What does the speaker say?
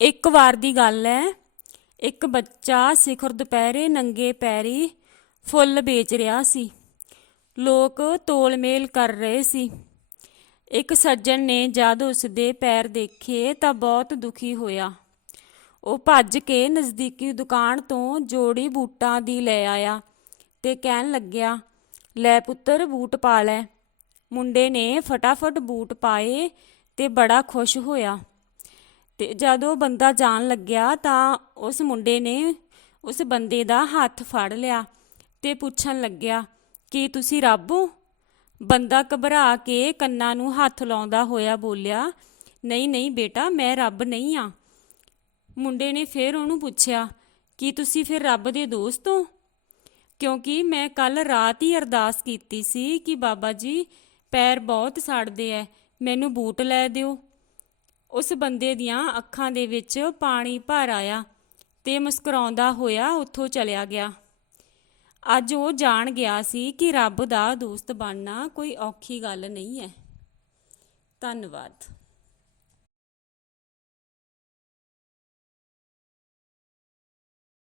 ਇੱਕ ਵਾਰ ਦੀ ਗੱਲ ਹੈ ਇੱਕ ਬੱਚਾ ਸਿਖਰ ਦੁਪਹਿਰੇ ਨੰਗੇ ਪੈਰੀ ਫੁੱਲ ਵੇਚ ਰਿਹਾ ਸੀ। ਲੋਕ ਤੋਲਮੇਲ ਕਰ ਰਹੇ ਸੀ। ਇੱਕ ਸੱਜਣ ਨੇ ਜਦ ਉਸ ਦੇ ਪੈਰ ਦੇਖੇ ਤਾਂ ਬਹੁਤ ਦੁਖੀ ਹੋਇਆ। ਉਹ ਭੱਜ ਕੇ ਨਜ਼ਦੀਕੀ ਦੁਕਾਨ ਤੋਂ ਜੋੜੀ ਬੂਟਾਂ ਦੀ ਲੈ ਆਇਆ ਤੇ ਕਹਿਣ ਲੱਗਿਆ, ਲੈ ਪੁੱਤਰ, ਬੂਟ ਪਾ ਲੈ। ਮੁੰਡੇ ਨੇ ਫਟਾਫਟ ਬੂਟ ਪਾਏ ਤੇ ਬੜਾ ਖੁਸ਼ ਹੋਇਆ। ਤੇ ਜਦੋਂ ਬੰਦਾ ਜਾਣ ਲੱਗਿਆ ਤਾਂ ਉਸ ਮੁੰਡੇ ਨੇ ਉਸ ਬੰਦੇ ਦਾ ਹੱਥ ਫੜ ਲਿਆ ਤੇ ਪੁੱਛਣ ਲੱਗਿਆ, ਕਿ ਤੁਸੀਂ ਰੱਬ ਹੋ? ਬੰਦਾ ਘਬਰਾ ਕੇ ਕੰਨਾਂ ਨੂੰ ਹੱਥ ਲਾਉਂਦਾ ਹੋਇਆ ਬੋਲਿਆ, ਨਹੀਂ ਨਹੀਂ ਬੇਟਾ, ਮੈਂ ਰੱਬ ਨਹੀਂ ਆ। ਮੁੰਡੇ ਨੇ ਫਿਰ ਉਹਨੂੰ ਪੁੱਛਿਆ, ਕਿ ਤੁਸੀਂ ਫਿਰ ਰੱਬ ਦੇ ਦੋਸਤ ਹੋ? ਕਿਉਂਕਿ ਮੈਂ ਕੱਲ ਰਾਤ ਹੀ ਅਰਦਾਸ ਕੀਤੀ ਸੀ ਕਿ ਬਾਬਾ ਜੀ, ਪੈਰ ਬਹੁਤ ਸੜਦੇ ਐ, ਮੈਨੂੰ ਬੂਟ ਲੈ ਦਿਓ। ਉਸ ਬੰਦੇ ਦੀਆਂ ਅੱਖਾਂ ਦੇ ਵਿੱਚ ਪਾਣੀ ਭਰ ਆਇਆ ਤੇ ਮੁਸਕਰਾਉਂਦਾ ਹੋਇਆ ਉੱਥੋਂ ਚਲਿਆ ਗਿਆ। ਅੱਜ ਉਹ ਜਾਣ ਗਿਆ ਸੀ ਕਿ ਰੱਬ ਦਾ ਦੋਸਤ ਬਣਨਾ ਕੋਈ ਔਖੀ ਗੱਲ ਨਹੀਂ ਹੈ। ਧੰਨਵਾਦ।